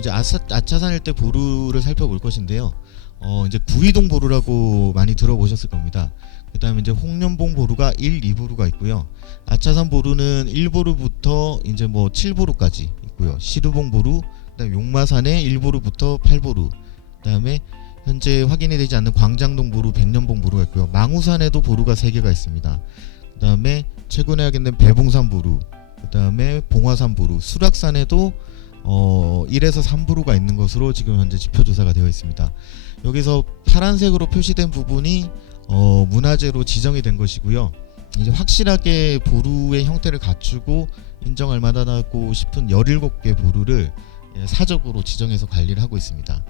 그러면 이제 아차산 일대 보루를 살펴볼 것인데요. 이제 구이동 보루라고 많이 들어보셨을 겁니다. 그 다음에 이제 홍련봉 보루가 1, 2보루가 있고요. 아차산 보루는 1보루부터 이제 뭐 7보루까지 있고요. 시루봉 보루, 그다음에 용마산의 1보루부터 8보루, 그다음에 현재 확인이 되지 않는 광장동 보루, 백년봉 보루가 있고요. 망우산에도 보루가 3개가 있습니다. 그 다음에 최근에 확인된 배봉산 보루, 그 다음에 봉화산 보루, 수락산에도 1에서 3보루가 있는 것으로 지금 현재 지표조사가 되어 있습니다. 여기서 파란색으로 표시된 부분이 문화재로 지정이 된 것이고요. 이제 확실하게 보루의 형태를 갖추고 인정할 만하다고 싶은 17개 보루를 사적으로 지정해서 관리를 하고 있습니다.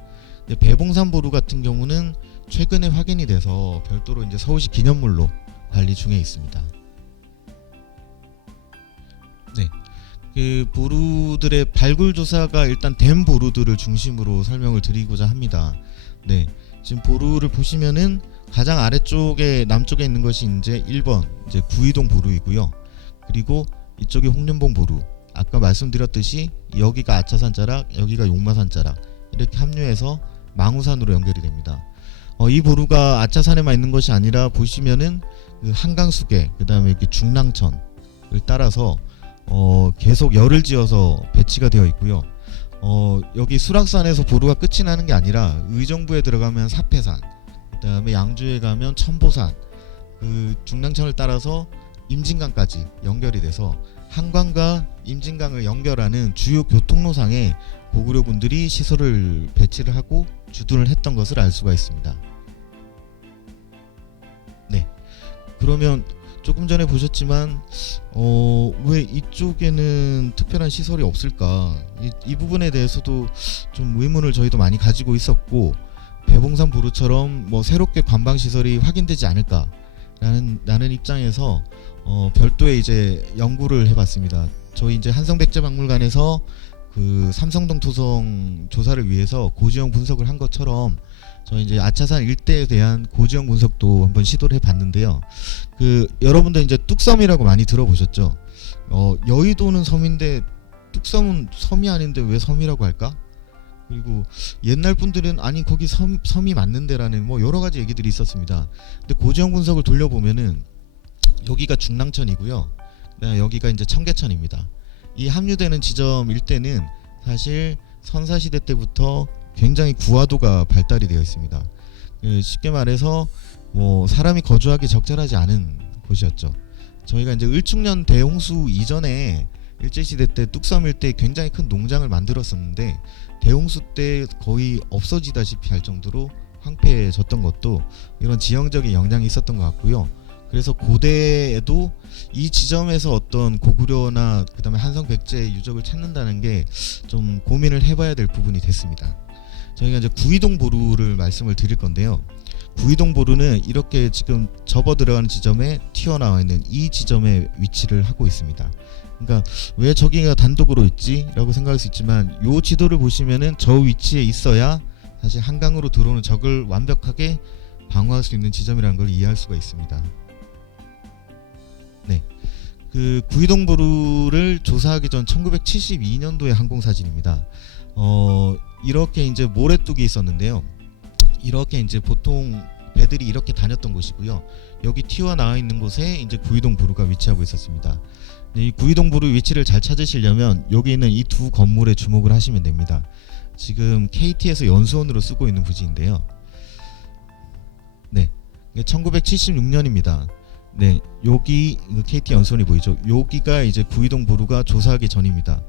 배봉산 보루 같은 경우는 최근에 확인이 돼서 별도로 이제 서울시 기념물로 관리 중에 있습니다. 네, 그 보루들의 발굴 조사가 일단 된 보루들을 중심으로 설명을 드리고자 합니다. 네, 지금 보루를 보시면은 가장 아래쪽에 남쪽에 있는 것이 이제 1번 이제 구이동 보루이고요. 그리고 이쪽이 홍련봉 보루. 아까 말씀드렸듯이 여기가 아차산 자락, 여기가 용마산 자락 이렇게 합류해서 망우산으로 연결이 됩니다. 이 보루가 아차산에만 있는 것이 아니라 보시면은 그 한강수계, 그 다음에 이렇게 중랑천을 따라서 계속 열을 지어서 배치가 되어 있고요. 여기 수락산에서 보루가 끝이 나는 게 아니라 의정부에 들어가면 사패산, 그 다음에 양주에 가면 천보산, 그 중랑천을 따라서 임진강까지 연결이 돼서 한강과 임진강을 연결하는 주요 교통로상에 보구려군들이 시설을 배치를 하고 주둔을 했던 것을 알 수가 있습니다. 네, 그러면 조금 전에 보셨지만 왜 이쪽에는 특별한 시설이 없을까, 이 부분에 대해서도 좀 의문을 저희도 많이 가지고 있었고, 배봉산 보루처럼 뭐 새롭게 관방 시설이 확인되지 않을까 라는 입장에서 별도의 이제 연구를 해봤습니다. 저희 이제 한성백제박물관에서 그 삼성동 토성 조사를 위해서 고지형 분석을 한 것처럼 저희 이제 아차산 일대에 대한 고지형 분석도 한번 시도를 해봤는데요. 그 여러분들 이제 뚝섬이라고 많이 들어보셨죠? 여의도는 섬인데 뚝섬은 섬이 아닌데 왜 섬이라고 할까? 그리고 옛날 분들은 아니 거기 섬이 맞는데라는 뭐 여러 가지 얘기들이 있었습니다. 근데 고지형 분석을 돌려보면은 여기가 중랑천이고요. 여기가 이제 청계천입니다. 이 합류되는 지점 일대는 사실 선사시대 때부터 굉장히 구화도가 발달이 되어 있습니다. 쉽게 말해서 뭐 사람이 거주하기 적절하지 않은 곳이었죠. 저희가 이제 을충년 대홍수 이전에 일제시대 때 뚝섬 일대에 굉장히 큰 농장을 만들었었는데 대홍수 때 거의 없어지다시피 할 정도로 황폐해졌던 것도 이런 지형적인 영향이 있었던 것 같고요. 그래서 고대에도 이 지점에서 어떤 고구려나 그 다음에 한성백제의 유적을 찾는다는 게 좀 고민을 해봐야 될 부분이 됐습니다. 저희가 이제 구이동 보루를 말씀을 드릴 건데요. 구이동 보루는 이렇게 지금 접어 들어가는 지점에 튀어나와 있는 이 지점에 위치를 하고 있습니다. 그러니까 왜 저기가 단독으로 있지? 라고 생각할 수 있지만 요 지도를 보시면은 저 위치에 있어야 사실 한강으로 들어오는 적을 완벽하게 방어할 수 있는 지점이라는 걸 이해할 수가 있습니다. 네, 그 구이동 보루를 조사하기 전 1972년도의 항공사진입니다. 이렇게 이제 모래뚝이 있었는데요. 이렇게 이제 보통 배들이 이렇게 다녔던 곳이고요. 여기 튀어나와 있는 곳에 이제 구이동 보루가 위치하고 있었습니다. 이 구이동 보루 위치를 잘 찾으시려면 여기 있는 이 두 건물에 주목을 하시면 됩니다. 지금 KT에서 연수원으로 쓰고 있는 부지인데요. 네, 1976년입니다. 네, 여기 KT 연수원이 보이죠? 여기가 이제 구이동 보루가 조사하기 전입니다.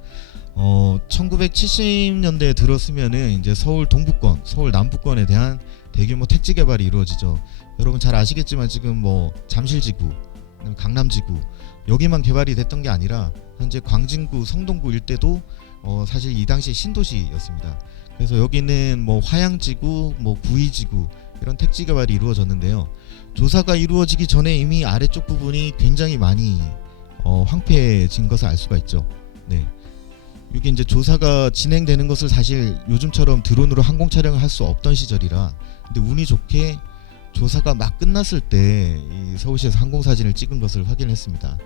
1970년대에 들었으면은 이제 서울 동부권, 서울 남부권에 대한 대규모 택지 개발이 이루어지죠. 여러분 잘 아시겠지만 지금 뭐 잠실지구, 강남지구 여기만 개발이 됐던 게 아니라 현재 광진구, 성동구 일대도 사실 이 당시 신도시였습니다. 그래서 여기는 뭐 화양지구, 뭐 구의지구 이런 택지 개발이 이루어졌는데요. 조사가 이루어지기 전에 이미 아래쪽 부분이 굉장히 많이 황폐해진 것을 알 수가 있죠. 네, 이게 이제 조사가 진행되는 것을 사실 요즘처럼 드론으로 항공 촬영을 할 수 없던 시절이라, 근데 운이 좋게 조사가 막 끝났을 때 이 서울시에서 항공 사진을 찍은 것을 확인했습니다.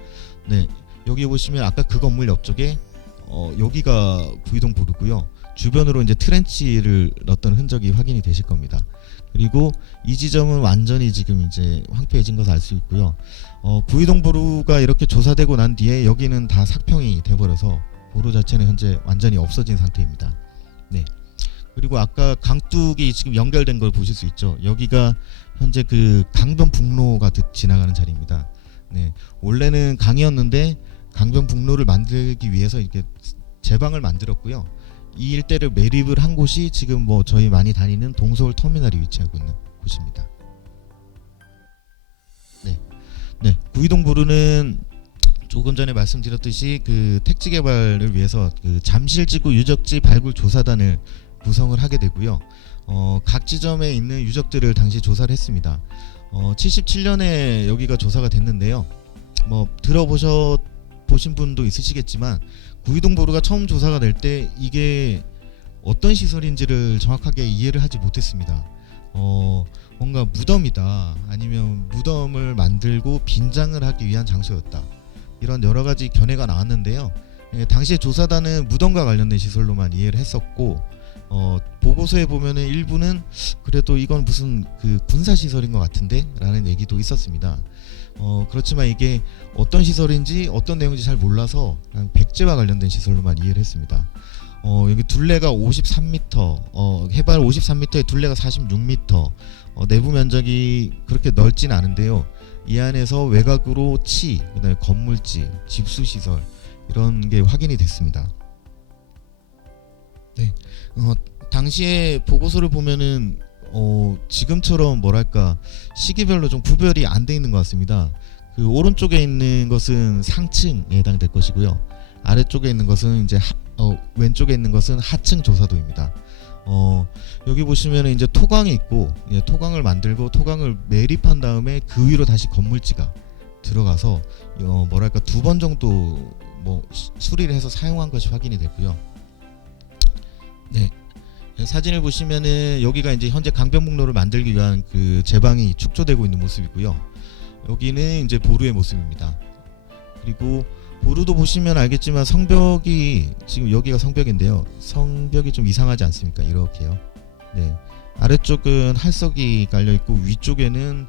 네, 여기 보시면 아까 그 건물 옆쪽에 여기가 구이동 보루고요. 주변으로 이제 트렌치를 넣었던 흔적이 확인이 되실 겁니다. 그리고 이 지점은 완전히 지금 이제 황폐해진 것을 알 수 있고요. 구이동 보루가 이렇게 조사되고 난 뒤에 여기는 다 삭평이 돼버려서 보루 자체는 현재 완전히 없어진 상태입니다. 네. 그리고 아까 강둑이 지금 연결된 걸 보실 수 있죠. 여기가 현재 그 강변북로가 지나가는 자리입니다. 네. 원래는 강이었는데 강변북로를 만들기 위해서 이렇게 제방을 만들었고요. 이 일대를 매립을 한 곳이 지금 뭐 저희 많이 다니는 동서울 터미널이 위치하고 있는 곳입니다. 네. 네. 구이동 보루는 조금 전에 말씀드렸듯이 그 택지 개발을 위해서 그 잠실지구 유적지 발굴 조사단을 구성을 하게 되고요. 각 지점에 있는 유적들을 당시 조사를 했습니다. 77년에 여기가 조사가 됐는데요. 뭐 보신 분도 있으시겠지만 구이동 보루가 처음 조사가 될 때 이게 어떤 시설인지를 정확하게 이해를 하지 못했습니다. 뭔가 무덤이다, 아니면 무덤을 만들고 빈장을 하기 위한 장소였다, 이런 여러 가지 견해가 나왔는데요. 당시에 조사단은 무덤과 관련된 시설로만 이해를 했었고, 보고서에 보면은 일부는 그래도 이건 무슨 그 군사 시설인 것 같은데 라는 얘기도 있었습니다. 그렇지만 이게 어떤 시설인지 어떤 내용인지 잘 몰라서 그냥 백제와 관련된 시설로만 이해를 했습니다. 여기 둘레가 53m, 해발 53m에 둘레가 46m, 내부 면적이 그렇게 넓진 않은데요. 이 안에서 외곽으로 그다음에 건물지, 집수시설 이런 게 확인이 됐습니다. 네, 당시에 보고서를 보면은 지금처럼 뭐랄까 시기별로 좀 구별이 안 돼 있는 것 같습니다. 그 오른쪽에 있는 것은 상층에 해당될 것이고요. 아래쪽에 있는 것은 이제 왼쪽에 있는 것은 하층 조사도입니다. 여기 보시면은 이제 토강이 있고, 토강을 만들고 토강을 매립한 다음에 그 위로 다시 건물지가 들어가서 뭐랄까 2번 정도 뭐 수리를 해서 사용한 것이 확인이 됐고요. 네. 사진을 보시면은 여기가 이제 현재 강변북로를 만들기 위한 그 제방이 축조되고 있는 모습이고요. 여기는 이제 보루의 모습입니다. 그리고 보루도 보시면 알겠지만 성벽이 지금 여기가 성벽인데요. 성벽이 좀 이상하지 않습니까? 이렇게요. 네. 아래쪽은 할석이 깔려 있고 위쪽에는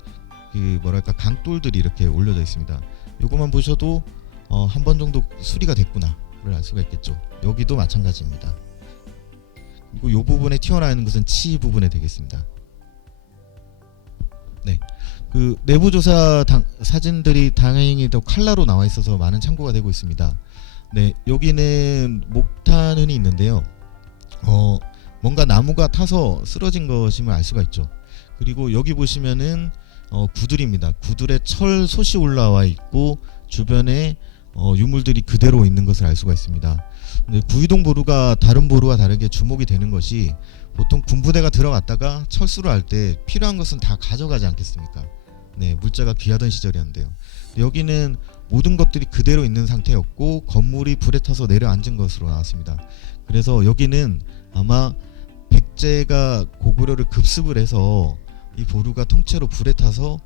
그 뭐랄까 강돌들이 이렇게 올려져 있습니다. 요거만 보셔도 한 번 정도 수리가 됐구나를 알 수가 있겠죠. 여기도 마찬가지입니다. 그리고 이 부분에 튀어나와 있는 것은 치 부분에 되겠습니다. 네, 그 내부 조사 사진들이 다행히도 칼라로 나와 있어서 많은 참고가 되고 있습니다. 네, 여기는 목탄흔이 있는데요. 뭔가 나무가 타서 쓰러진 것임을 알 수가 있죠. 그리고 여기 보시면은 구들입니다. 구들에 철 솥이 올라와 있고 주변에 유물들이 그대로 있는 것을 알 수가 있습니다. 근데 구이동 보루가 다른 보루와 다르게 주목이 되는 것이, 보통 군부대가 들어갔다가 철수를 할 때 필요한 것은 다 가져가지 않겠습니까? 네, 물자가 귀하던 시절이었는데요. 여기는 모든 것들이 그대로 있는 상태였고 건물이 불에 타서 내려앉은 것으로 나왔습니다. 그래서 여기는 아마 백제가 고구려를 급습을 해서 이 보루가 통째로 불에 타서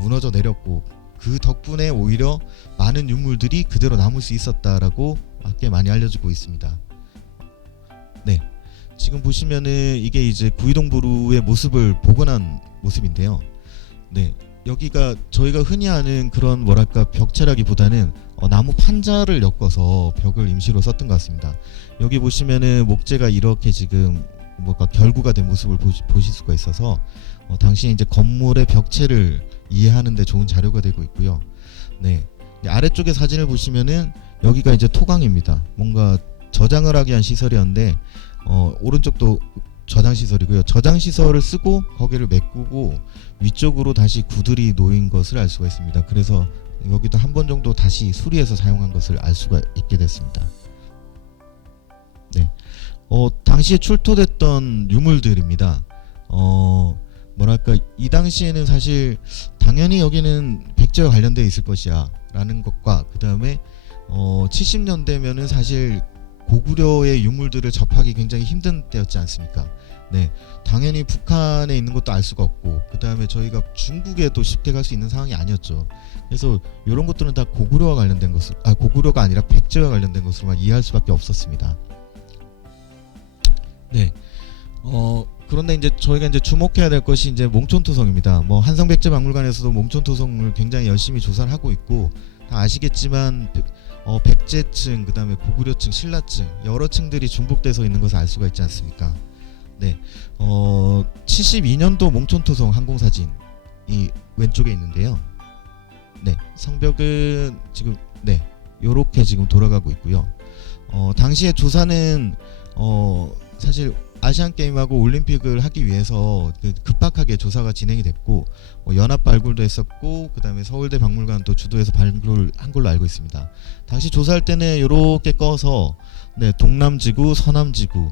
무너져 내렸고, 그 덕분에 오히려 많은 유물들이 그대로 남을 수 있었다라고 꽤 많이 알려지고 있습니다. 네, 지금 보시면은 이게 이제 구이동 보루의 모습을 복원한 모습인데요. 네, 여기가 저희가 흔히 아는 그런 뭐랄까 벽체라기보다는 나무 판자를 엮어서 벽을 임시로 썼던 것 같습니다. 여기 보시면은 목재가 이렇게 지금 뭔가 결구가 된 모습을 보실 수가 있어서 당시 이제 건물의 벽체를 이해하는 데 좋은 자료가 되고 있고요. 네, 아래쪽에 사진을 보시면은 여기가 이제 토강입니다. 뭔가 저장을 하기 위한 시설이었는데 오른쪽도 저장 시설이고요. 저장 시설을 쓰고 거기를 메꾸고 위쪽으로 다시 구들이 놓인 것을 알 수가 있습니다. 그래서 여기도 한 번 정도 다시 수리해서 사용한 것을 알 수가 있게 됐습니다. 네, 당시에 출토됐던 유물들입니다. 뭐랄까 이 당시에는 사실 당연히 여기는 백제와 관련되어 있을 것이야 라는 것과, 그 다음에 70년대면은 사실 고구려의 유물들을 접하기 굉장히 힘든 때였지 않습니까? 네, 당연히 북한에 있는 것도 알 수가 없고, 그 다음에 저희가 중국에도 쉽게 갈 수 있는 상황이 아니었죠. 그래서 이런 것들은 다 고구려와 관련된 것을, 고구려가 아니라 백제와 관련된 것으로만 이해할 수밖에 없었습니다. 네. 그런데 이제 저희가 이제 주목해야 될 것이 이제 몽촌토성입니다. 뭐 한성백제박물관에서도 몽촌토성을 굉장히 열심히 조사를 하고 있고, 다 아시겠지만 백제층, 그다음에 고구려층, 신라층 여러 층들이 중복돼서 있는 것을 알 수가 있지 않습니까? 네. 72년도 몽촌토성 항공사진이 왼쪽에 있는데요. 네. 성벽은 지금 네. 요렇게 지금 돌아가고 있고요. 당시에 조사는 사실 아시안 게임하고 올림픽을 하기 위해서 급박하게 조사가 진행이 됐고, 연합 발굴도 했었고, 그다음에 서울대 박물관도 주도해서 발굴한 걸로 알고 있습니다. 당시 조사할 때는 이렇게 꺼서 네, 동남지구, 서남지구,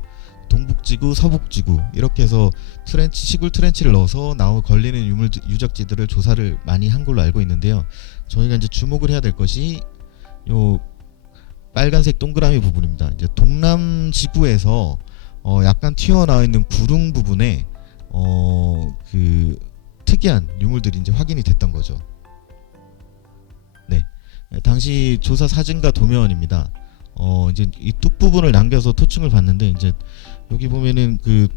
동북지구, 서북지구 이렇게 해서 시굴 트렌치를 넣어서 걸리는 유적지들을 조사를 많이 한 걸로 알고 있는데요. 저희가 이제 주목을 해야 될 것이 요 빨간색 동그라미 부분입니다. 이제 동남지구에서 약간 튀어나와 있는 구릉 부분에 그 특이한 유물들이 이제 확인이 됐던 거죠. 네, 당시 조사 사진과 도면입니다. 이제 이 뚝 부분을 남겨서 토층을 봤는데, 이제 여기 보면은 그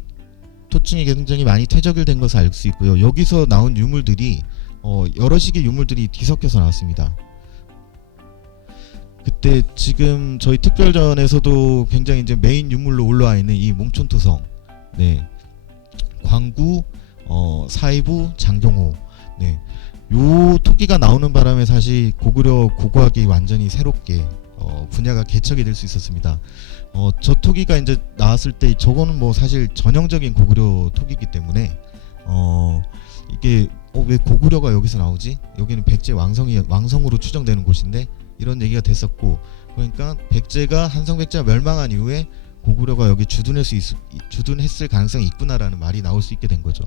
토층이 굉장히 많이 퇴적된 것을 알 수 있고요. 여기서 나온 유물들이 여러 식의 유물들이 뒤섞여서 나왔습니다. 그때 지금 저희 특별전에서도 굉장히 이제 메인 유물로 올라와 있는 이 몽촌토성, 네, 광구, 사이부, 장경호, 네, 요 토기가 나오는 바람에 사실 고구려 고고학이 완전히 새롭게 분야가 개척이 될 수 있었습니다. 저 토기가 이제 나왔을 때 저거는 뭐 사실 전형적인 고구려 토기이기 때문에 이게 왜 고구려가 여기서 나오지? 여기는 백제 왕성으로 추정되는 곳인데, 이런 얘기가 됐었고, 그러니까 백제가 한성백제가 멸망한 이후에 고구려가 여기 주둔했을 가능성이 있구나라는 말이 나올 수 있게 된 거죠.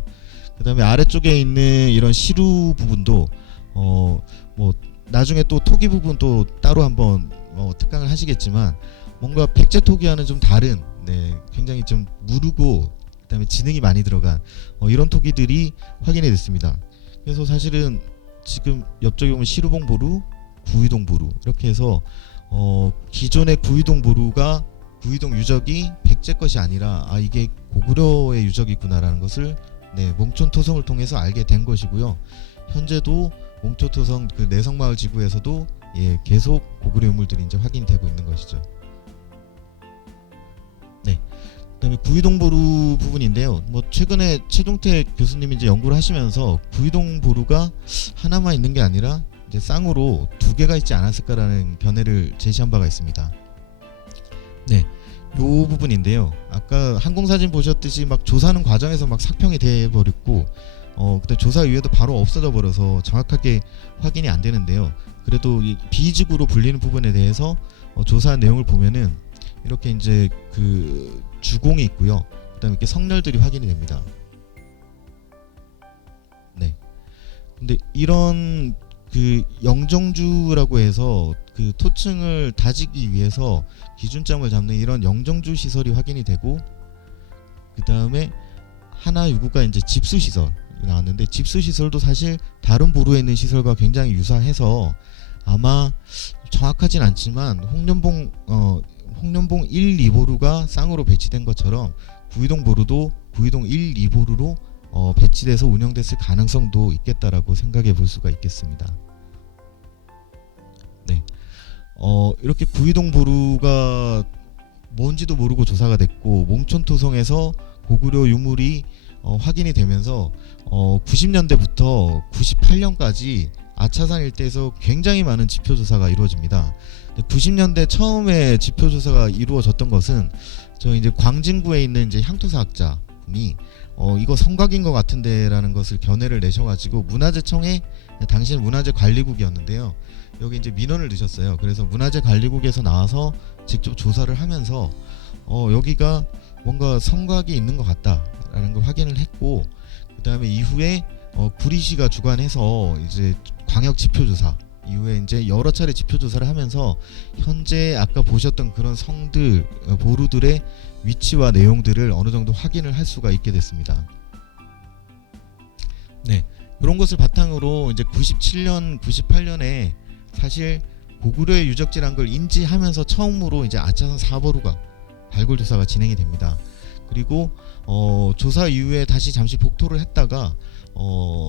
그 다음에 아래쪽에 있는 이런 시루 부분도 뭐 나중에 또 토기 부분 또 따로 한번 특강을 하시겠지만, 뭔가 백제 토기와는 좀 다른, 네, 굉장히 좀 무르고 그다음에 지능이 많이 들어간 이런 토기들이 확인이 됐습니다. 그래서 사실은 지금 옆쪽에 보면 시루봉 보루, 구이동 보루 이렇게 해서 기존의 구이동 보루가 구이동 유적이 백제 것이 아니라 이게 고구려의 유적이구나라는 것을 네, 몽촌토성을 통해서 알게 된 것이고요. 현재도 몽촌토성 그 내성마을 지구에서도 예, 계속 고구려 유물들이 이제 확인되고 있는 것이죠. 네. 그다음에 구이동 보루 부분인데요. 뭐 최근에 최종태 교수님이 이제 연구를 하시면서 구이동 보루가 하나만 있는 게 아니라 이제 쌍으로 두 개가 있지 않았을까라는 견해를 제시한 바가 있습니다. 네, 요 부분인데요. 아까 항공사진 보셨듯이 막 조사하는 과정에서 막 삭평이 돼 버렸고, 그때 조사 이후에도 바로 없어져 버려서 정확하게 확인이 안 되는데요. 그래도 이 비지구로 불리는 부분에 대해서 조사한 내용을 보면은 이렇게 이제 그 주공이 있고요. 그다음에 이렇게 성렬들이 확인이 됩니다. 네. 근데 이런 그 영정주라고 해서 그 토층을 다지기 위해서 기준점을 잡는 이런 영정주 시설이 확인이 되고, 그 다음에 하나 유구가 이제 집수 시설이 나왔는데, 집수 시설도 사실 다른 보루에 있는 시설과 굉장히 유사해서 아마 정확하진 않지만 홍련봉 1, 2보루가 쌍으로 배치된 것처럼 구이동 보루도 구이동 1, 2보루로 배치돼서 운영됐을 가능성도 있겠다라고 생각해 볼 수가 있겠습니다. 네, 이렇게 구이동 보루가 뭔지도 모르고 조사가 됐고, 몽촌토성에서 고구려 유물이 확인이 되면서 90년대부터 98년까지 아차산 일대에서 굉장히 많은 지표조사가 이루어집니다. 90년대 처음에 지표조사가 이루어졌던 것은 저 이제 광진구에 있는 이제 향토사학자분이 이거 성곽인 것 같은데라는 것을 견해를 내셔가지고 문화재청에, 당시는 문화재관리국이었는데요, 여기 이제 민원을 넣으셨어요. 그래서 문화재관리국에서 나와서 직접 조사를 하면서 여기가 뭔가 성곽이 있는 것 같다라는 걸 확인을 했고, 그 다음에 이후에 구리시가 주관해서 이제 광역 지표조사 이후에 이제 여러 차례 지표조사를 하면서 현재 아까 보셨던 그런 성들, 보루들의 위치와 내용들을 어느 정도 확인을 할 수가 있게 됐습니다. 네, 그런 것을 바탕으로 이제 97년, 98년에 사실 고구려의 유적지란 걸 인지하면서 처음으로 이제 아차산 4보루가 발굴 조사가 진행이 됩니다. 그리고 조사 이후에 다시 잠시 복토를 했다가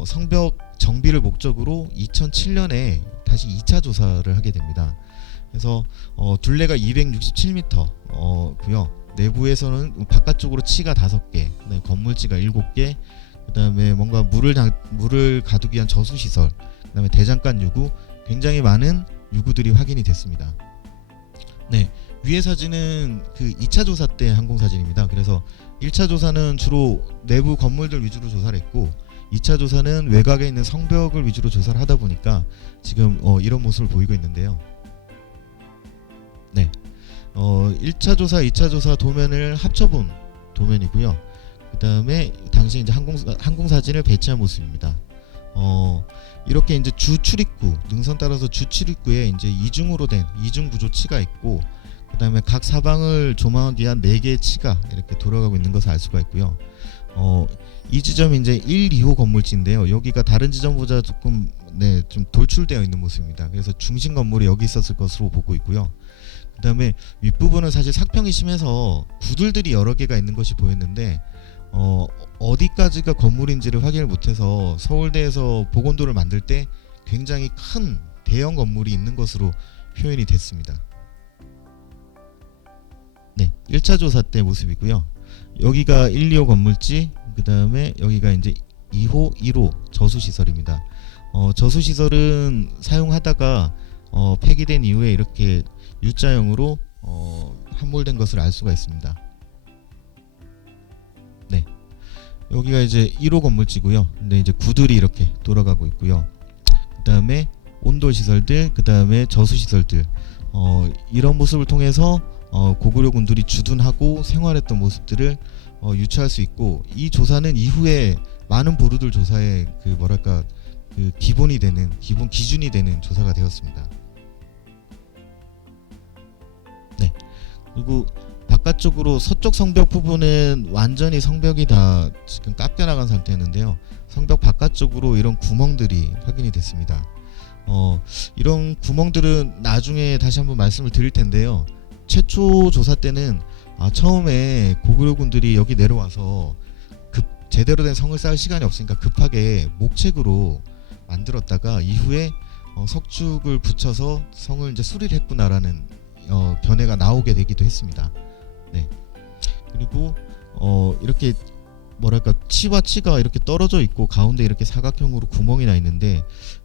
성벽 정비를 목적으로 2007년에 다시 2차 조사를 하게 됩니다. 그래서 둘레가 267m 고요. 내부에서는 바깥쪽으로 치가 5개, 그다음에 건물지가 7개, 그다음에 뭔가 물을 가두기 위한 저수 시설, 그다음에 대장간 유구, 굉장히 많은 유구들이 확인이 됐습니다. 네, 위의 사진은 그 2차 조사 때 항공 사진입니다. 그래서 1차 조사는 주로 내부 건물들 위주로 조사를 했고 2차 조사는 외곽에 있는 성벽을 위주로 조사를 하다 보니까 지금 이런 모습을 보이고 있는데요. 네, 1차 조사, 2차 조사 도면을 합쳐본 도면이고요. 그 다음에 당시 이제 항공 사진을 배치한 모습입니다. 이렇게 이제 주 출입구, 능선 따라서 주 출입구에 이제 이중으로 된 이중 구조 치가 있고, 그 다음에 각 사방을 조망하기 위한 4개의 치가 이렇게 돌아가고 있는 것을 알 수가 있고요. 이 지점이 이제 1, 2호 건물지인데요. 여기가 다른 지점보다 조금 좀 돌출되어 있는 모습입니다. 그래서 중심 건물이 여기 있었을 것으로 보고 있고요. 그 다음에 윗부분은 사실 sak평이 심해서 구들들이 여러 개가 있는 것이 보였는데 어디까지가 건물인지를 확인을 못해서 서울대에서 보건도를 만들 때 굉장히 큰 대형 건물이 있는 것으로 표현이 됐습니다. 네, 1차 조사 때 모습이고요. 여기가 1, 2호 건물지, 그 다음에 여기가 이제 2호, 1호 저수시설입니다. 저수시설은 사용하다가 폐기된 이후에 이렇게 U자형으로 함몰된 것을 알 수가 있습니다. 네, 여기가 이제 1호 건물지고요. 근데 이제 구들이 이렇게 돌아가고 있고요. 그 다음에 온돌 시설들, 그 다음에 저수 시설들, 이런 모습을 통해서 고구려 군들이 주둔하고 생활했던 모습들을 유추할 수 있고, 이 조사는 이후에 많은 보루들 조사의 그 기본이 되는, 기본 기준이 되는 조사가 되었습니다. 네, 그리고 바깥쪽으로 서쪽 성벽 부분은 완전히 성벽이 다 지금 깎여 나간 상태였는데요. 성벽 바깥쪽으로 이런 구멍들이 확인이 됐습니다. 이런 구멍들은 나중에 다시 한번 말씀을 드릴 텐데요. 최초 조사 때는 처음에 고구려군들이 여기 내려와서 제대로 된 성을 쌓을 시간이 없으니까 급하게 목책으로 만들었다가 이후에 석축을 붙여서 성을 이제 수리를 했구나라는 견해가 나오게 되기도 했습니다. 네, 그리고 이렇게 치와 치가 이렇게 떨어져 있고 가운데 이렇게 사각형으로 구멍이 나 있는데,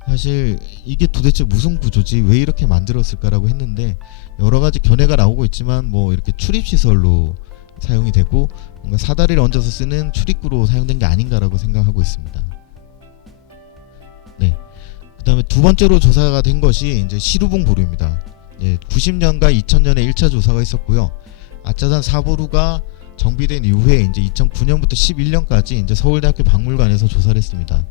사실 이게 도대체 무슨 구조지, 왜 이렇게 만들었을까라고 했는데 여러 가지 견해가 나오고 있지만 이렇게 출입 시설로 사용이 되고 뭔가 사다리를 얹어서 쓰는 출입구로 사용된 게 아닌가라고 생각하고 있습니다. 네, 그 다음에 두 번째로 조사가 된 것이 이제 시루봉 보루입니다. 90년과 2000년에 1차 조사가 있었고요. 아차산 4보루가 정비된 이후에 이제 2009년부터 11년까지 이제 서울대학교 박물관에서 조사를 했습니다.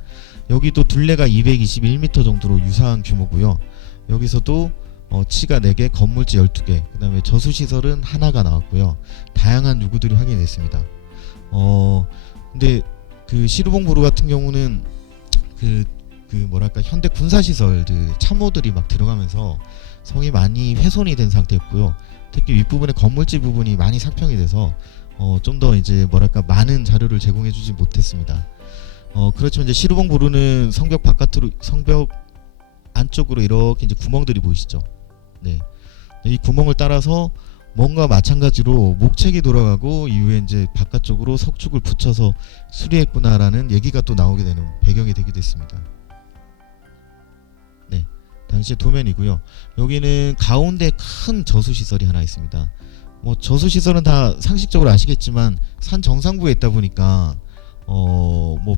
여기도 둘레가 221m 정도로 유사한 규모고요. 여기서도 치가 4개, 건물지 12개, 그 다음에 저수시설은 하나가 나왔고요. 다양한 유구들이 확인됐습니다. 근데 그 시루봉 보루 같은 경우는 현대 군사시설들, 참호들이 막 들어가면서 성이 많이 훼손이 된 상태였고요. 특히 윗부분의 건물지 부분이 많이 sak평이 돼서 좀 더 이제 많은 자료를 제공해주지 못했습니다. 그렇지만 이제 시루봉 보루는 성벽 안쪽으로 이렇게 이제 구멍들이 보이시죠? 네, 이 구멍을 따라서 뭔가 마찬가지로 목책이 돌아가고 이후에 이제 바깥쪽으로 석축을 붙여서 수리했구나라는 얘기가 또 나오게 되는 배경이 되기도 했습니다. 네, 당시의 도면이고요. 여기는 가운데 큰 저수시설이 하나 있습니다. 저수시설은 다 상식적으로 아시겠지만 산 정상부에 있다 보니까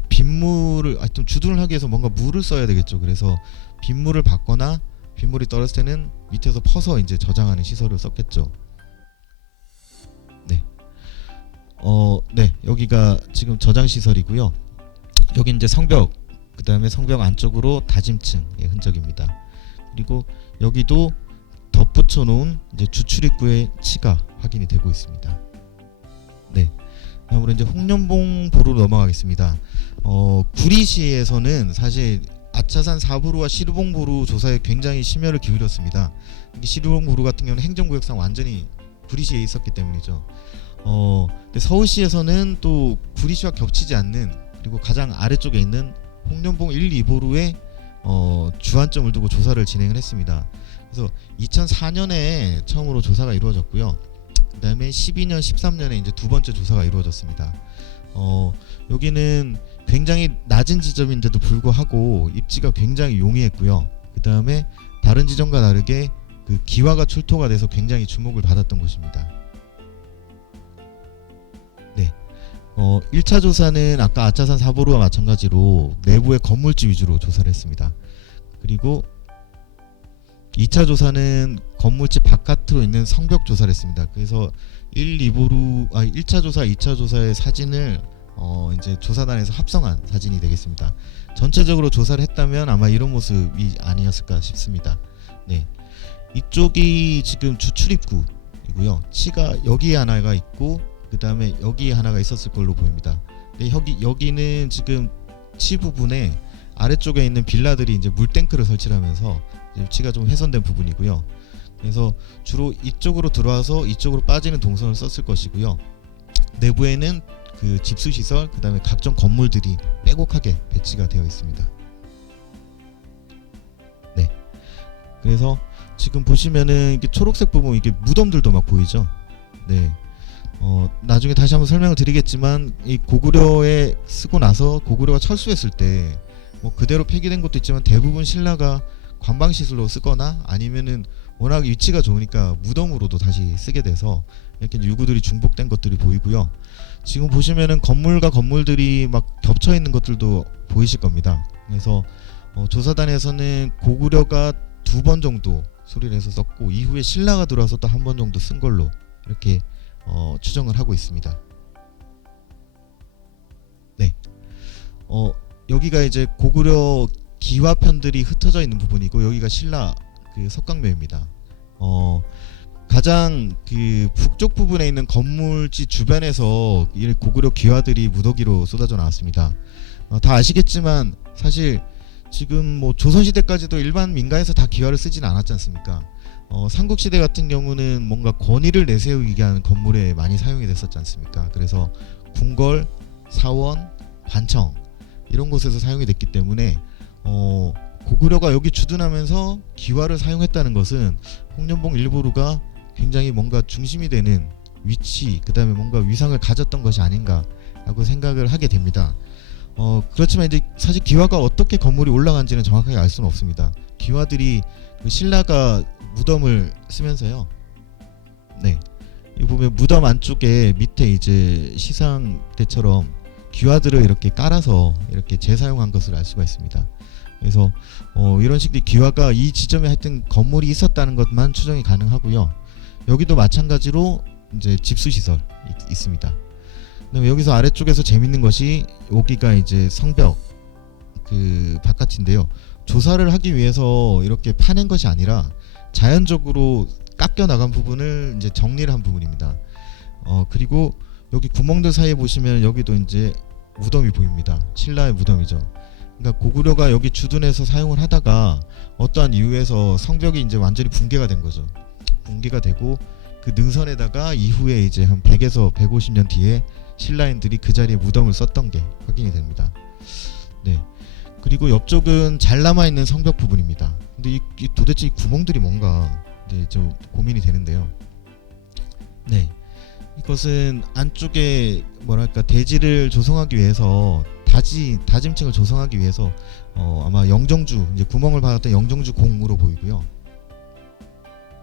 빗물을 하여튼 주둔을 하기 위해서 뭔가 물을 써야 되겠죠. 그래서 빗물을 받거나 빗물이 떨어질 때는 밑에서 퍼서 이제 저장하는 시설을 썼겠죠. 네, 네, 여기가 지금 저장 시설이고요. 여기 이제 성벽, 그 다음에 성벽 안쪽으로 다짐층의 흔적입니다. 그리고 여기도 덧붙여 놓은 이제 주출입구의 치가 확인이 되고 있습니다. 네, 다음으로 이제 홍련봉 보루로 넘어가겠습니다. 구리시에서는 사실 아차산 4보루와 시루봉 보루 조사에 굉장히 심혈을 기울였습니다. 시루봉 보루 같은 경우는 행정구역상 완전히 구리시에 있었기 때문이죠. 근데 서울시에서는 또 구리시와 겹치지 않는 그리고 가장 아래쪽에 있는 홍련봉 1, 2보루에 주안점을 두고 조사를 진행을 했습니다. 그래서 2004년에 처음으로 조사가 이루어졌고요. 그 다음에 12년, 13년에 이제 두 번째 조사가 이루어졌습니다. 여기는 굉장히 낮은 지점인데도 불구하고 입지가 굉장히 용이했고요. 그 다음에 다른 지점과 다르게 그 기와가 출토가 돼서 굉장히 주목을 받았던 곳입니다. 네. 1차 조사는 아까 아차산 4보루와 마찬가지로 내부의 건물지 위주로 조사를 했습니다. 그리고 2차 조사는 건물지 바깥으로 있는 성벽 조사를 했습니다. 그래서 1차 조사, 2차 조사의 사진을 이제 조사단에서 합성한 사진이 되겠습니다. 전체적으로 조사를 했다면 아마 이런 모습이 아니었을까 싶습니다. 네. 이쪽이 지금 주출입구이고요. 치가 여기에 하나가 있고 그 다음에 여기 하나가 있었을 걸로 보입니다. 근데 여기는 지금 치 부분에 아래쪽에 있는 빌라들이 이제 물탱크를 설치를 하면서 치가 좀 훼손된 부분이고요. 그래서 주로 이쪽으로 들어와서 이쪽으로 빠지는 동선을 썼을 것이고요. 내부에는 그 집수시설, 그 다음에 각종 건물들이 빼곡하게 배치가 되어 있습니다. 네. 그래서 지금 보시면은 이게 초록색 부분 이게 무덤들도 막 보이죠. 네. 나중에 다시 한번 설명을 드리겠지만 이 고구려에 쓰고 나서 고구려가 철수했을 때 뭐 그대로 폐기된 것도 있지만 대부분 신라가 관방시설로 쓰거나 아니면은 워낙 위치가 좋으니까 무덤으로도 다시 쓰게 돼서 이렇게 유구들이 중복된 것들이 보이고요. 지금 보시면은 건물과 건물들이 막 겹쳐 있는 것들도 보이실 겁니다. 그래서 조사단에서는 고구려가 2번 정도 소리를 해서 썼고 이후에 신라가 들어와서 또 1번 정도 쓴 걸로 이렇게 추정을 하고 있습니다. 네. 여기가 이제 고구려 기와편들이 흩어져 있는 부분이고 여기가 신라 그 석강묘입니다. 가장 그 북쪽 부분에 있는 건물지 주변에서 이 고구려 기와들이 무더기로 쏟아져 나왔습니다. 다 아시겠지만 사실 지금 뭐 조선시대까지도 일반 민가에서 다 기와를 쓰진 않았지 않습니까? 삼국시대 같은 경우는 뭔가 권위를 내세우기 위한 건물에 많이 사용이 됐었지 않습니까? 그래서 궁궐, 사원, 관청 이런 곳에서 사용이 됐기 때문에 고구려가 여기 주둔하면서 기와를 사용했다는 것은 홍련봉 1보루가 굉장히 뭔가 중심이 되는 위치, 그 다음에 뭔가 위상을 가졌던 것이 아닌가 라고 생각을 하게 됩니다. 그렇지만 이제 사실 기와가 어떻게 건물이 올라간지는 정확하게 알 수는 없습니다. 기와들이 그 신라가 무덤을 쓰면서요. 네, 이 보면 무덤 안쪽에 밑에 이제 시상대처럼 기와들을 이렇게 깔아서 이렇게 재사용한 것을 알 수가 있습니다. 그래서 이런 식의 기와가 이 지점에 하여튼 건물이 있었다는 것만 추정이 가능하고요. 여기도 마찬가지로 이제 집수시설 있습니다. 그다음에 여기서 아래쪽에서 재밌는 것이 여기가 이제 성벽 그 바깥인데요. 조사를 하기 위해서 이렇게 파낸 것이 아니라 자연적으로 깎여 나간 부분을 이제 정리를 한 부분입니다. 그리고 여기 구멍들 사이에 보시면 여기도 이제 무덤이 보입니다. 신라의 무덤이죠. 그러니까 고구려가 여기 주둔해서 사용을 하다가 어떠한 이유에서 성벽이 이제 완전히 붕괴가 된 거죠. 붕괴가 되고 그 능선에다가 이후에 이제 한 100에서 150년 뒤에 신라인들이 그 자리에 무덤을 썼던 게 확인이 됩니다. 네. 그리고 옆쪽은 잘 남아 있는 성벽 부분입니다. 근데 이 도대체 이 구멍들이 뭔가 이제 좀 고민이 되는데요. 네. 이것은 안쪽에 뭐랄까 대지를 조성하기 위해서 다짐층을 조성하기 위해서 아마 영정주 이제 구멍을 박았던 영정주 공으로 보이고요.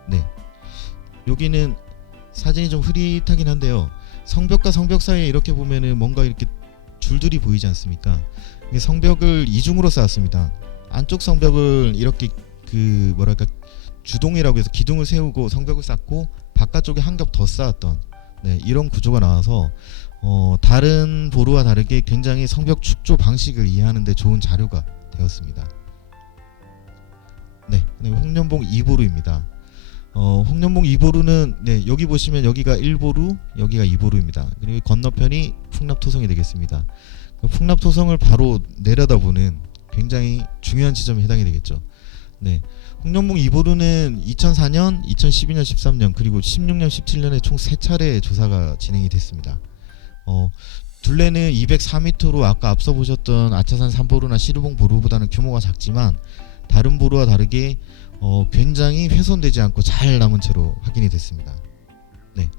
네, 여기는 사진이 좀 흐릿하긴 한데요. 성벽과 성벽 사이에 이렇게 보면은 뭔가 이렇게 줄들이 보이지 않습니까? 이게 성벽을 이중으로 쌓았습니다. 안쪽 성벽을 이렇게 그 뭐랄까 주동이라고 해서 기둥을 세우고 성벽을 쌓고 바깥쪽에 한 겹 더 쌓았던 네, 이런 구조가 나와서 다른 보루와 다르게 굉장히 성벽 축조 방식을 이해하는 데 좋은 자료가 되었습니다. 네, 홍련봉 2보루입니다. 홍련봉 2보루는 네, 여기 보시면 여기가 1보루, 여기가 2보루입니다. 그리고 건너편이 풍납토성이 되겠습니다. 풍납토성을 바로 내려다보는 굉장히 중요한 지점에 해당이 되겠죠. 네. 홍련봉 2보루는 2004년, 2012년, 13년 그리고 16년, 17년에 총 3차례 조사가 진행이 됐습니다. 둘레는 204m로 아까 앞서 보셨던 아차산 3보루나 시루봉 보루보다는 규모가 작지만 다른 보루와 다르게 굉장히 훼손되지 않고 잘 남은 채로 확인이 됐습니다. 네.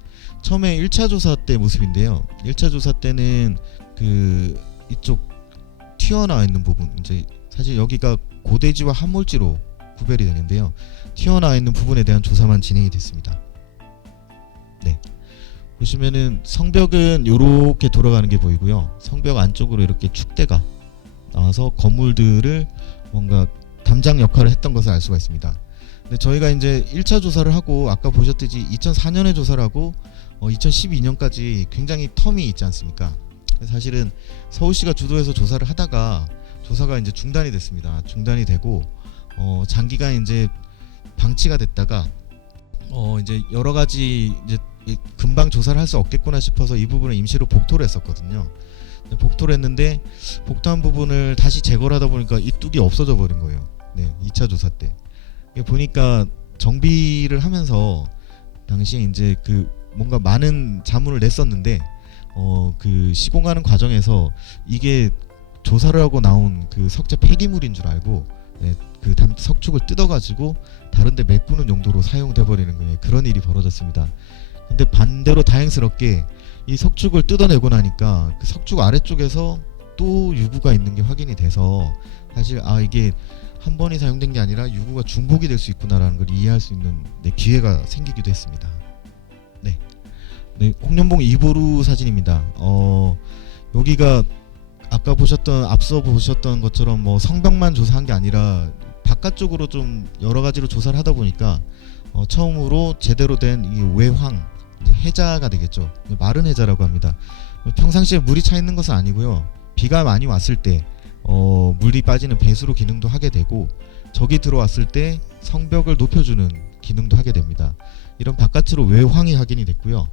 처음에 1차 조사 때 모습인데요. 1차 조사 때는 그 이쪽 튀어나와 있는 부분, 이제 사실 여기가 고대지와 함몰지로 구별이 되는데요. 튀어나와 있는 부분에 대한 조사만 진행이 됐습니다. 네. 보시면은 성벽은 이렇게 돌아가는 게 보이고요. 성벽 안쪽으로 이렇게 축대가 나와서 건물들을 뭔가 담장 역할을 했던 것을 알 수가 있습니다. 근데 저희가 이제 1차 조사를 하고 아까 보셨듯이 2004년에 조사를 하고 2012년까지 굉장히 텀이 있지 않습니까? 사실은 서울시가 주도해서 조사를 하다가 조사가 이제 중단이 됐습니다. 중단이 되고 장기간 이제 방치가 됐다가 이제 여러 가지 이제 금방 조사를 할 수 없겠구나 싶어서 이 부분을 임시로 복토를 했었거든요. 복토를 했는데 복토한 부분을 다시 제거를 하다 보니까 이 뚝이 없어져 버린 거예요. 네, 2차 조사 때 보니까 정비를 하면서 당시에 이제 그 뭔가 많은 자문을 냈었는데 그 시공하는 과정에서 이게 조사를 하고 나온 그 석재 폐기물인 줄 알고 그 석축을 뜯어가지고 다른데 메꾸는 용도로 사용돼 버리는 거예요. 그런 일이 벌어졌습니다. 근데 반대로 다행스럽게 이 석축을 뜯어내고 나니까 그 석축 아래쪽에서 또 유구가 있는 게 확인이 돼서 사실 이게 한 번이 사용된 게 아니라 유구가 중복이 될 수 있구나라는 걸 이해할 수 있는 기회가 생기기도 했습니다. 네, 홍련봉 2보루 사진입니다. 여기가 아까 앞서 보셨던 것처럼 뭐 성벽만 조사한 게 아니라 바깥쪽으로 좀 여러 가지로 조사를 하다 보니까 처음으로 제대로 된 이 외황, 이제 해자가 되겠죠. 마른 해자라고 합니다. 평상시에 물이 차 있는 것은 아니고요. 비가 많이 왔을 때 물이 빠지는 배수로 기능도 하게 되고 적이 들어왔을 때 성벽을 높여주는 기능도 하게 됩니다. 이런 바깥으로 외황이 확인이 됐고요.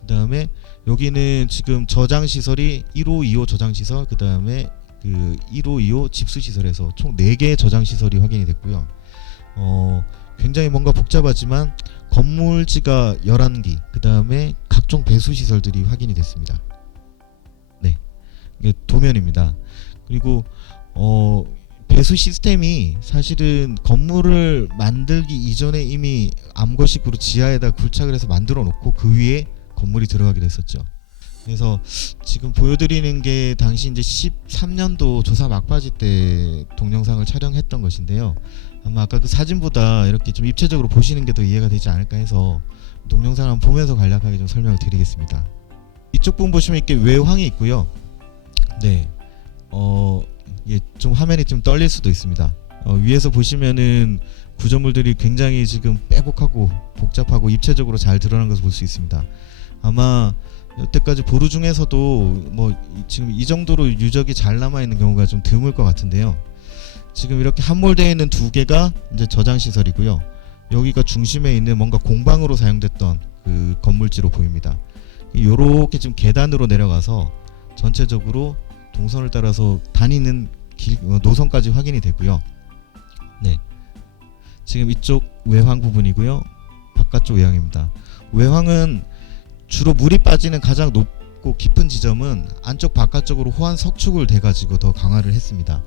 그 다음에 여기는 지금 저장시설이 1호, 2호 저장시설, 그 다음에 그 1호, 2호 집수시설에서 총 4개의 저장시설이 확인이 됐고요. 굉장히 뭔가 복잡하지만 건물지가 11기, 그 다음에 각종 배수시설들이 확인이 됐습니다. 네, 이게 도면입니다. 그리고 배수 시스템이 사실은 건물을 만들기 이전에 이미 암거식으로 지하에다 굴착을 해서 만들어 놓고 그 위에 건물이 들어가기로 했었죠. 그래서 지금 보여드리는 게 당시 이제 13년도 조사 막바지 때 동영상을 촬영했던 것인데요. 아마 아까 그 사진보다 이렇게 좀 입체적으로 보시는 게 더 이해가 되지 않을까 해서 동영상을 한번 보면서 간략하게 좀 설명을 드리겠습니다. 이쪽 부분 보시면 이렇게 외황이 있고요. 네, 좀 화면이 좀 떨릴 수도 있습니다. 위에서 보시면은 구조물들이 굉장히 지금 빼곡하고 복잡하고 입체적으로 잘 드러난 것을 볼 수 있습니다. 아마 여태까지 보루 중에서도 뭐 지금 이 정도로 유적이 잘 남아 있는 경우가 좀 드물 것 같은데요. 지금 이렇게 함몰되어 있는 2개가 이제 저장 시설이고요. 여기가 중심에 있는 뭔가 공방으로 사용됐던 그 건물지로 보입니다. 요렇게 지금 계단으로 내려가서 전체적으로 동선을 따라서 다니는 노선까지 확인이 되고요. 네, 지금 이쪽 외황 부분이고요. 바깥쪽 외황입니다. 외황은 주로 물이 빠지는 가장 높고 깊은 지점은 안쪽 바깥쪽으로 호환 석축을 대가지고 더 강화를 했습니다.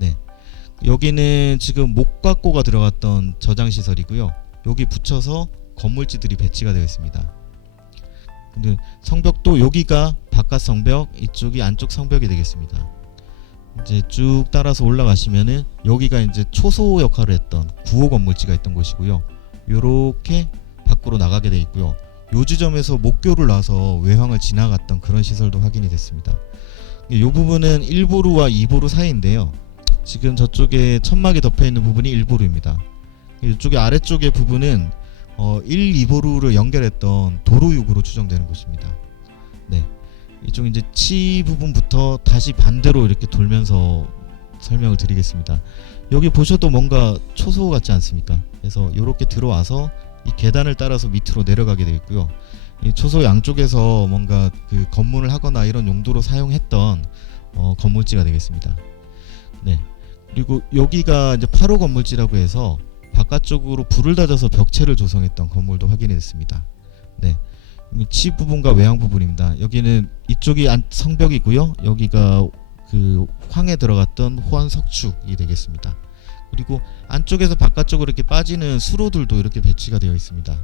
네, 여기는 지금 목각고가 들어갔던 저장시설이고요. 여기 붙여서 건물지들이 배치가 되어 있습니다. 근데 성벽도 여기가 바깥 성벽, 이쪽이 안쪽 성벽이 되겠습니다. 이제 쭉 따라서 올라가시면은 여기가 이제 초소 역할을 했던 9호 건물지가 있던 곳이고요. 요렇게 밖으로 나가게 되어 있고요. 요 지점에서 목교를 놔서 외황을 지나갔던 그런 시설도 확인이 됐습니다. 이 부분은 1보루와 2보루 사이인데요. 지금 저쪽에 천막이 덮여 있는 부분이 1보루입니다. 이쪽에 아래쪽의 부분은 1, 2보루를 연결했던 도로육으로 추정되는 곳입니다. 네, 이쪽 이제 치 부분부터 다시 반대로 이렇게 돌면서 설명을 드리겠습니다. 여기 보셔도 뭔가 초소 같지 않습니까? 그래서 이렇게 들어와서 이 계단을 따라서 밑으로 내려가게 되어 있고요. 이 초소 양쪽에서 뭔가 그 검문을 하거나 이런 용도로 사용했던 건물지가 되겠습니다. 네, 그리고 여기가 이제 8호 건물지라고 해서 바깥쪽으로 불을 닫아서 벽체를 조성했던 건물도 확인이 됐습니다. 네, 치 부분과 외양 부분입니다. 여기는 이쪽이 성벽이고요. 여기가 그 황에 들어갔던 호환 석축이 되겠습니다. 그리고 안쪽에서 바깥쪽으로 이렇게 빠지는 수로들도 이렇게 배치가 되어 있습니다.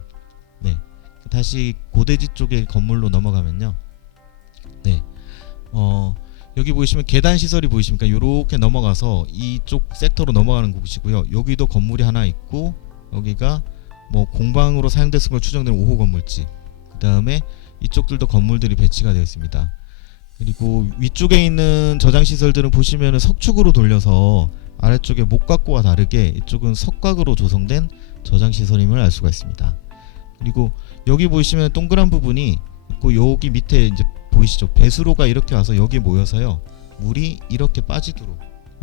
네, 다시 고대지 쪽의 건물로 넘어가면요. 네, 여기 보시면 계단 시설이 보이십니까? 이렇게 넘어가서 이쪽 섹터로 넘어가는 곳이고요. 여기도 건물이 하나 있고, 여기가 뭐 공방으로 사용됐을 걸 추정되는 5호 건물지. 그 다음에 이쪽들도 건물들이 배치가 되어 있습니다. 그리고 위쪽에 있는 저장 시설들은 보시면은 석축으로 돌려서 아래쪽에 목각고와 다르게 이쪽은 석각으로 조성된 저장 시설임을 알 수가 있습니다. 그리고 여기 보시면 동그란 부분이 있고, 여기 밑에 이제 보이시죠? 배수로가 이렇게 와서 여기 모여서요, 물이 이렇게 빠지도록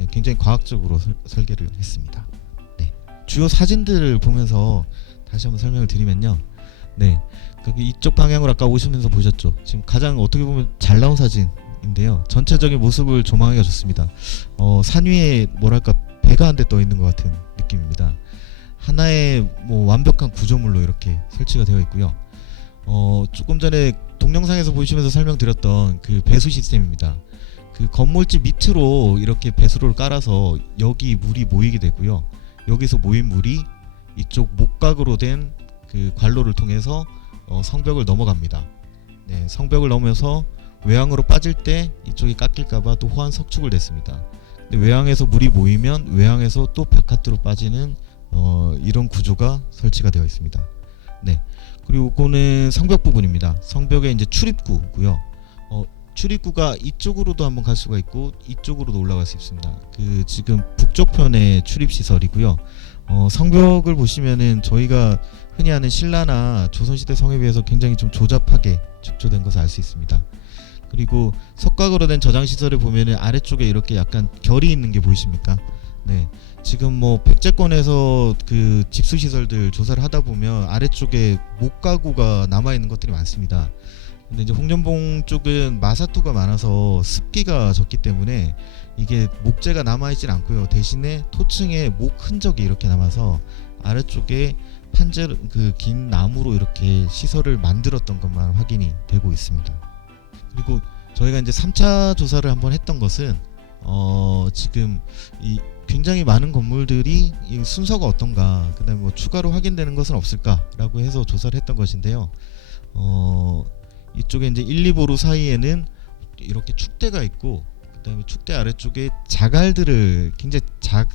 굉장히 과학적으로 설계를 했습니다. 네, 주요 사진들을 보면서 다시 한번 설명을 드리면요. 네, 거기 이쪽 방향으로 아까 오시면서 보셨죠? 지금 가장 어떻게 보면 잘 나온 사진인데요. 전체적인 모습을 조망하기가 좋습니다. 산 위에 뭐랄까 배가 한 대 떠 있는 것 같은 느낌입니다. 하나의 뭐 완벽한 구조물로 이렇게 설치가 되어 있고요. 조금 전에 동영상에서 보시면서 설명드렸던 그 배수 시스템입니다. 그 건물지 밑으로 이렇게 배수로를 깔아서 여기 물이 모이게 되고요. 여기서 모인 물이 이쪽 목각으로 된 그 관로를 통해서 성벽을 넘어갑니다. 네, 성벽을 넘어서 외항으로 빠질 때 이쪽이 깎일까봐 또 호환 석축을 냈습니다. 근데 외항에서 물이 모이면 외항에서 또 바깥으로 빠지는 이런 구조가 설치가 되어 있습니다. 네, 그리고 이거는 성벽 부분입니다. 성벽의 이제 출입구고요. 출입구가 이쪽으로도 한번 갈 수가 있고 이쪽으로도 올라갈 수 있습니다. 그 지금 북쪽 편의 출입 시설이고요. 성벽을 보시면은 저희가 흔히 아는 신라나 조선시대 성에 비해서 굉장히 좀 조잡하게 축조된 것을 알 수 있습니다. 그리고 석각으로 된 저장 시설을 보면은 아래쪽에 이렇게 약간 결이 있는 게 보이십니까? 네, 지금 뭐 백제권에서 그 집수 시설들 조사를 하다 보면 아래쪽에 목가구가 남아 있는 것들이 많습니다. 근데 이제 홍련봉 쪽은 마사토가 많아서 습기가 적기 때문에 이게 목재가 남아있진 않고요. 대신에 토층에 목 흔적이 이렇게 남아서 아래쪽에 판재 그 긴 나무로 이렇게 시설을 만들었던 것만 확인이 되고 있습니다. 그리고 저희가 이제 3차 조사를 한번 했던 것은 지금 이 굉장히 많은 건물들이 이 순서가 어떤가, 그다음에 뭐 추가로 확인되는 것은 없을까라고 해서 조사를 했던 것인데요. 이쪽에 이제 1, 2보루 사이에는 이렇게 축대가 있고, 그다음에 축대 아래쪽에 자갈들을 굉장히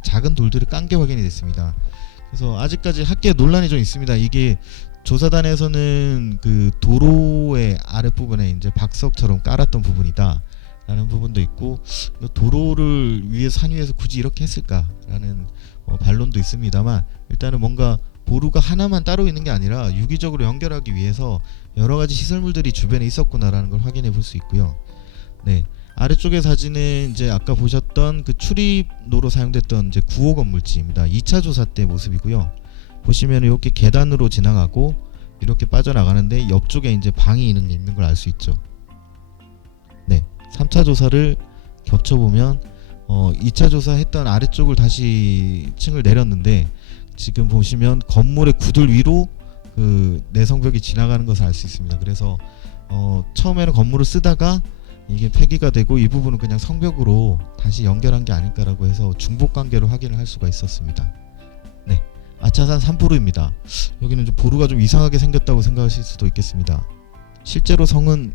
작은 돌들을 깐 게 확인이 됐습니다. 그래서 아직까지 학계 논란이 좀 있습니다. 이게 조사단에서는 그 도로의 아랫부분에 이제 박석처럼 깔았던 부분이다 라는 부분도 있고, 도로를 위해 산 위에서 굳이 이렇게 했을까라는 반론도 있습니다만, 일단은 뭔가 보루가 하나만 따로 있는 게 아니라 유기적으로 연결하기 위해서 여러가지 시설물들이 주변에 있었구나라는 걸 확인해 볼 수 있고요. 네, 아래쪽의 사진은 이제 아까 보셨던 그 출입로로 사용됐던 이제 9호 건물지입니다. 2차 조사 때 모습이고요. 보시면 이렇게 계단으로 지나가고 이렇게 빠져나가는데 옆쪽에 이제 방이 있는 걸 알 수 있죠. 네, 3차 조사를 겹쳐보면 2차 조사했던 아래쪽을 다시 층을 내렸는데, 지금 보시면 건물의 구들 위로 그 내성벽이 지나가는 것을 알 수 있습니다. 그래서 처음에는 건물을 쓰다가 이게 폐기가 되고 이 부분은 그냥 성벽으로 다시 연결한 게 아닐까라고 해서 중복 관계로 확인을 할 수가 있었습니다. 네, 아차산 3보루입니다. 여기는 좀 보루가 좀 이상하게 생겼다고 생각하실 수도 있겠습니다. 실제로 성은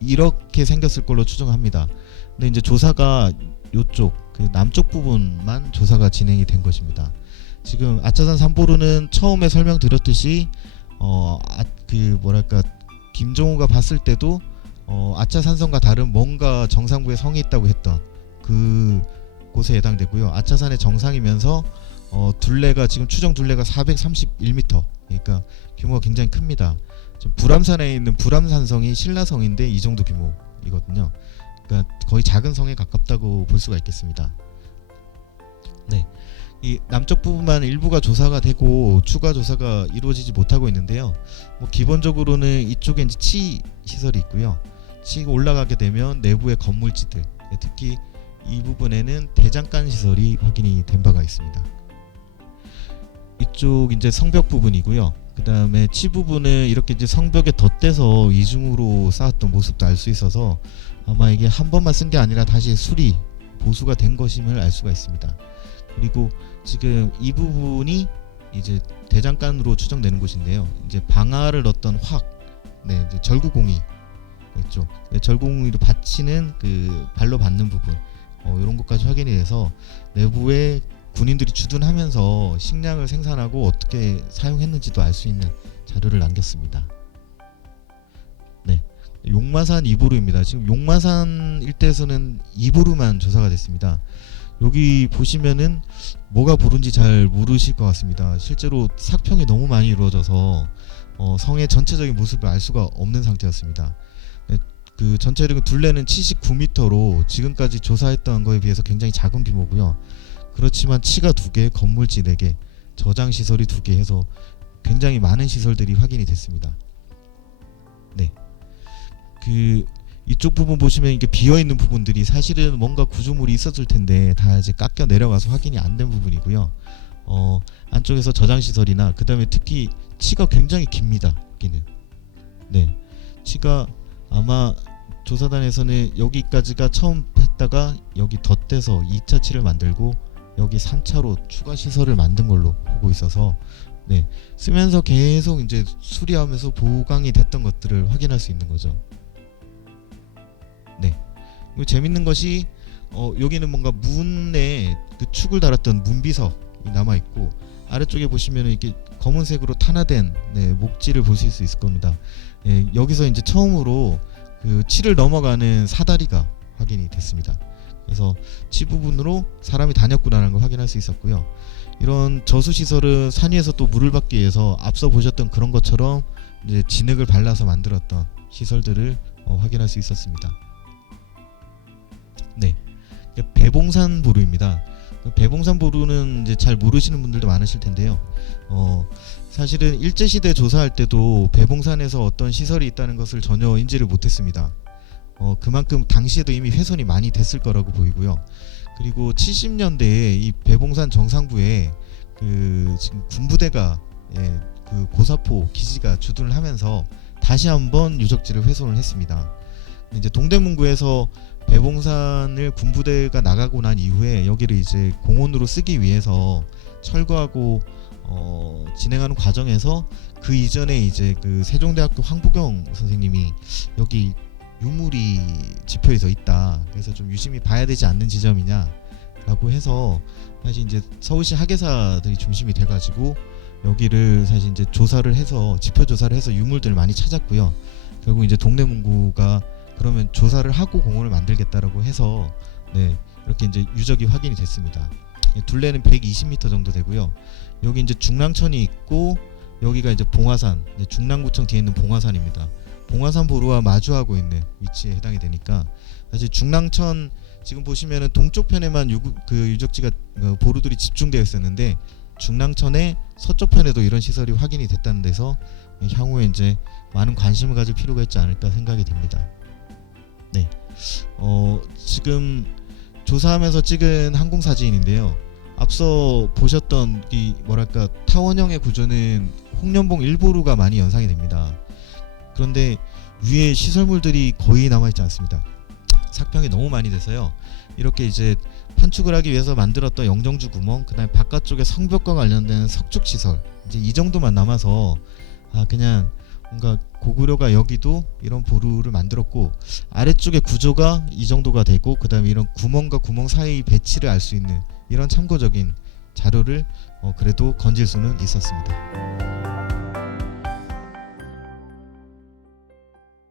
이렇게 생겼을 걸로 추정합니다. 근데 이제 조사가 요쪽 그 남쪽 부분만 조사가 진행이 된 것입니다. 지금 아차산 3보루는 처음에 설명드렸듯이 그 뭐랄까 김종호가 봤을 때도 아차산성과 다른 뭔가 정상부에 성이 있다고 했던 그 곳에 해당되고요. 아차산의 정상이면서 둘레가 지금 추정 둘레가 431m, 그러니까 규모가 굉장히 큽니다. 지금 불암산에 있는 불암산성이 신라성인데 이 정도 규모이거든요. 그러니까 거의 작은 성에 가깝다고 볼 수가 있겠습니다. 네, 이 남쪽 부분만 일부가 조사가 되고 추가 조사가 이루어지지 못하고 있는데요. 뭐 기본적으로는 이쪽에 이제 치 시설이 있고요. 치고 올라가게 되면 내부의 건물지들, 특히 이 부분에는 대장간 시설이 확인이 된 바가 있습니다. 이쪽 이제 성벽 부분이고요. 그 다음에 치 부분은 이렇게 이제 성벽에 덧대서 이중으로 쌓았던 모습도 알 수 있어서 아마 이게 한 번만 쓴 게 아니라 다시 수리 보수가 된 것임을 알 수가 있습니다. 그리고 지금 이 부분이 이제 대장간으로 추정되는 곳인데요. 이제 방아를 넣었던 확, 이제 절구공이 있죠. 절구공이로 받치는 그 발로 받는 부분, 이런 것까지 확인이 돼서 내부에 군인들이 주둔하면서 식량을 생산하고 어떻게 사용했는지도 알 수 있는 자료를 남겼습니다. 네, 용마산 이보루입니다. 지금 용마산 일대에서는 이보루만 조사가 됐습니다. 여기 보시면은 뭐가 보루인지 잘 모르실 것 같습니다. 실제로 삭평이 너무 많이 이루어져서 성의 전체적인 모습을 알 수가 없는 상태였습니다. 네, 그 전체적인 둘레는 79m로 지금까지 조사했던 거에 비해서 굉장히 작은 규모고요. 그렇지만 치가 2개, 건물지 4개, 저장시설이 2개 해서 굉장히 많은 시설들이 확인이 됐습니다. 네, 그 이쪽 부분 보시면 이게 비어있는 부분들이 사실은 뭔가 구조물이 있었을 텐데 다 이제 깎여 내려가서 확인이 안 된 부분이고요. 안쪽에서 저장시설이나 그 다음에 특히 치가 굉장히 깁니다. 여기는. 네, 치가 아마 조사단에서는 여기까지가 처음 했다가 여기 덧대서 2차 치를 만들고 여기 3차로 추가 시설을 만든 걸로 보고 있어서 네, 쓰면서 계속 이제 수리하면서 보강이 됐던 것들을 확인할 수 있는 거죠. 네, 그리고 재밌는 것이 여기는 뭔가 문에 그 축을 달았던 문비석이 남아 있고 아래쪽에 보시면은 이렇게 검은색으로 탄화된 목지를 보실 수 있을 겁니다. 여기서 이제 처음으로 그 치를 넘어가는 사다리가 확인이 됐습니다. 그래서 치 부분으로 사람이 다녔구나라는 걸 확인할 수 있었고요. 이런 저수시설은 산 위에서 또 물을 받기 위해서 앞서 보셨던 그런 것처럼 이제 진흙을 발라서 만들었던 시설들을 확인할 수 있었습니다. 네, 배봉산 보루입니다. 배봉산 보루는 이제 잘 모르시는 분들도 많으실 텐데요. 사실은 일제시대 조사할 때도 배봉산에서 어떤 시설이 있다는 것을 전혀 인지를 못했습니다. 그만큼 당시에도 이미 훼손이 많이 됐을 거라고 보이고요. 그리고 70년대에 이 배봉산 정상부에 그 지금 군부대가 그 고사포 기지가 주둔을 하면서 다시 한번 유적지를 훼손을 했습니다. 이제 동대문구에서 배봉산을 군부대가 나가고 난 이후에 여기를 이제 공원으로 쓰기 위해서 철거하고 진행하는 과정에서 그 이전에 이제 그 세종대학교 황보경 선생님이 여기 유물이 지표에서 있다. 그래서 좀 유심히 봐야 되지 않는 지점이냐라고 해서 사실 이제 서울시 학예사들이 중심이 돼가지고 여기를 사실 이제 조사를 해서 지표 조사를 해서 유물들을 많이 찾았고요. 결국 이제 동대문구가 그러면 조사를 하고 공원을 만들겠다라고 해서 네, 이렇게 이제 유적이 확인이 됐습니다. 둘레는 120m 정도 되고요. 여기 이제 중랑천이 있고 여기가 이제 봉화산, 중랑구청 뒤에 있는 봉화산입니다. 봉화산 보루와 마주하고 있는 위치에 해당이 되니까 사실 중랑천 지금 보시면은 동쪽 편에만 그 유적지가 보루들이 집중되어 있었는데 중랑천의 서쪽 편에도 이런 시설이 확인이 됐다는 데서 향후에 이제 많은 관심을 가질 필요가 있지 않을까 생각이 됩니다. 네, 지금 조사하면서 찍은 항공사진인데요. 앞서 보셨던 이 뭐랄까 타원형의 구조는 홍련봉 1보루가 많이 연상이 됩니다. 그런데 위에 시설물들이 거의 남아있지 않습니다. 삭평이 너무 많이 돼서요. 이렇게 이제 판축을 하기 위해서 만들었던 영정주 구멍, 그 다음에 바깥쪽에 성벽과 관련된 석축시설, 이제 이 정도만 남아서 그냥 뭔가 고구려가 여기도 이런 보루를 만들었고 아래쪽의 구조가 이 정도가 되고 그 다음에 이런 구멍과 구멍 사이 배치를 알 수 있는 이런 참고적인 자료를 그래도 건질 수는 있었습니다.